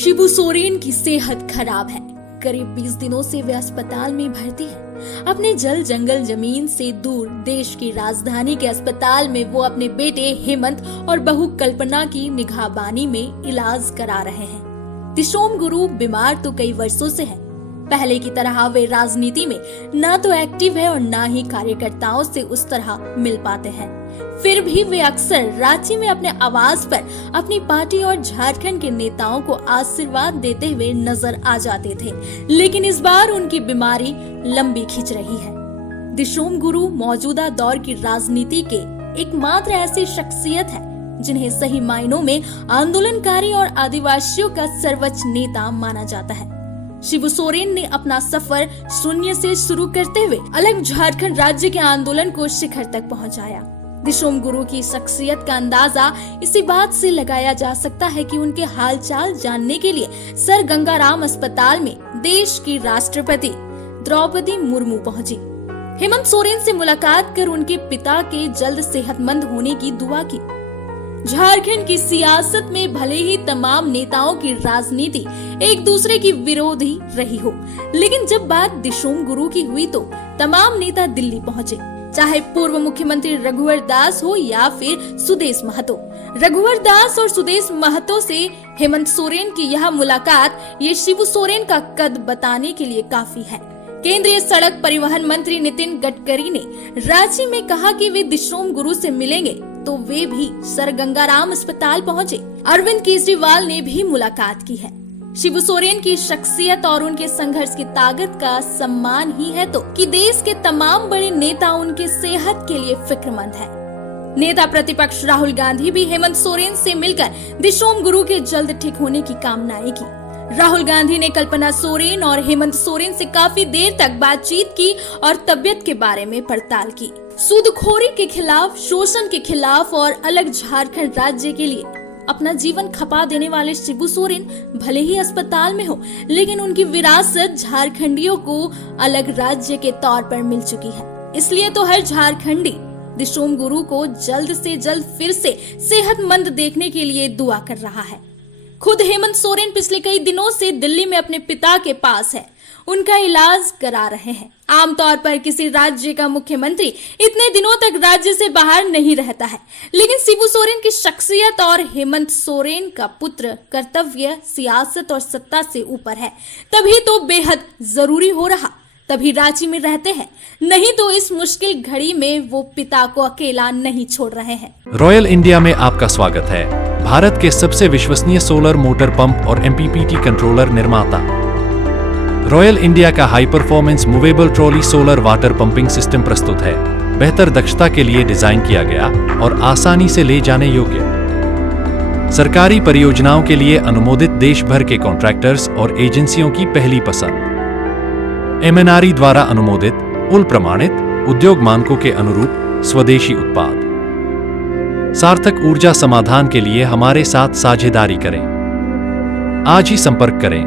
शिबू सोरेन की सेहत खराब है। करीब 20 दिनों से वे अस्पताल में भर्ती है। अपने जल जंगल जमीन से दूर देश की राजधानी के अस्पताल में वो अपने बेटे हेमंत और बहू कल्पना की निगाहबानी में इलाज करा रहे हैं। दिशोम गुरु बीमार तो कई वर्षों से है। पहले की तरह वे राजनीति में ना तो एक्टिव है और ना ही कार्यकर्ताओं से उस तरह मिल पाते हैं। फिर भी वे अक्सर रांची में अपने आवास पर अपनी पार्टी और झारखंड के नेताओं को आशीर्वाद देते हुए नजर आ जाते थे, लेकिन इस बार उनकी बीमारी लंबी खिंच रही है। दिशोम गुरु मौजूदा दौर की राजनीति के एकमात्र ऐसी शख्सियत है जिन्हें सही मायनों में आंदोलनकारी और आदिवासियों का सर्वोच्च नेता माना जाता है। शिबू सोरेन ने अपना सफर शून्य से शुरू करते हुए अलग झारखंड राज्य के आंदोलन को शिखर तक पहुंचाया। दिशोम गुरु की शख्सियत का अंदाजा इसी बात से लगाया जा सकता है कि उनके हालचाल जानने के लिए सर गंगाराम अस्पताल में देश की राष्ट्रपति द्रौपदी मुर्मू पहुंची। हेमंत सोरेन से मुलाकात कर उनके पिता के जल्द सेहतमंद होने की दुआ की। झारखंड की सियासत में भले ही तमाम नेताओं की राजनीति एक दूसरे की विरोधी रही हो, लेकिन जब बात दिशोम गुरु की हुई तो तमाम नेता दिल्ली पहुंचे, चाहे पूर्व मुख्यमंत्री रघुवर दास हो या फिर सुदेश महतो। रघुवर दास और सुदेश महतो से हेमंत सोरेन की यह मुलाकात ये शिबू सोरेन का कद बताने के लिए काफी है। केंद्रीय सड़क परिवहन मंत्री नितिन गडकरी ने रांची में कहा कि वे दिशोम गुरु से मिलेंगे, तो वे भी सर गंगाराम अस्पताल पहुंचे। अरविंद केजरीवाल ने भी मुलाकात की है। शिबू सोरेन की शख्सियत और उनके संघर्ष की ताकत का सम्मान ही है तो कि देश के तमाम बड़े नेता उनके सेहत के लिए फिक्रमंद है। नेता प्रतिपक्ष राहुल गांधी भी हेमंत सोरेन से मिलकर दिशोम गुरु के जल्द ठीक होने की कामनाएं की। राहुल गांधी ने कल्पना सोरेन और हेमंत सोरेन से काफी देर तक बातचीत की और तबियत के बारे में पड़ताल की। सूदखोरी के खिलाफ, शोषण के खिलाफ और अलग झारखंड राज्य के लिए अपना जीवन खपा देने वाले शिबू सोरेन भले ही अस्पताल में हो, लेकिन उनकी विरासत झारखंडियों को अलग राज्य के तौर पर मिल चुकी है। इसलिए तो हर झारखंडी दिशोम गुरु को जल्द से जल्द फिर से सेहतमंद देखने के लिए दुआ कर रहा है। खुद हेमंत सोरेन पिछले कई दिनों से दिल्ली में अपने पिता के पास है, उनका इलाज करा रहे हैं। आमतौर पर किसी राज्य का मुख्यमंत्री इतने दिनों तक राज्य से बाहर नहीं रहता है, लेकिन शिबू सोरेन की शख्सियत और हेमंत सोरेन का पुत्र कर्तव्य सियासत और सत्ता से ऊपर है, तभी तो बेहद जरूरी हो रहा। तभी रांची में रहते हैं, नहीं तो इस मुश्किल घड़ी में वो पिता को अकेला नहीं छोड़ रहे हैं। रॉयल इंडिया में आपका स्वागत है। भारत के सबसे विश्वसनीय सोलर मोटर पंप और MPPT कंट्रोलर निर्माता रॉयल इंडिया का high performance movable trolley solar water pumping system प्रस्तुत है। बेहतर दक्षता के लिए डिजाइन किया गया और आसानी से ले जाने योग्य। सरकारी परियोजनाओं के लिए अनुमोदित देश भर के कॉन्ट्रैक्टर्स और एजेंसियों की पहली पसंद। MNRE द्वारा अनुमोदित, उल प्रमाणित, उद्योग मानकों के अनुरूप स्वदेशी उत्पाद। सार्थक ऊर्जा समाधान के लिए हमारे साथ साझेदारी करें। आज ही संपर्क करें।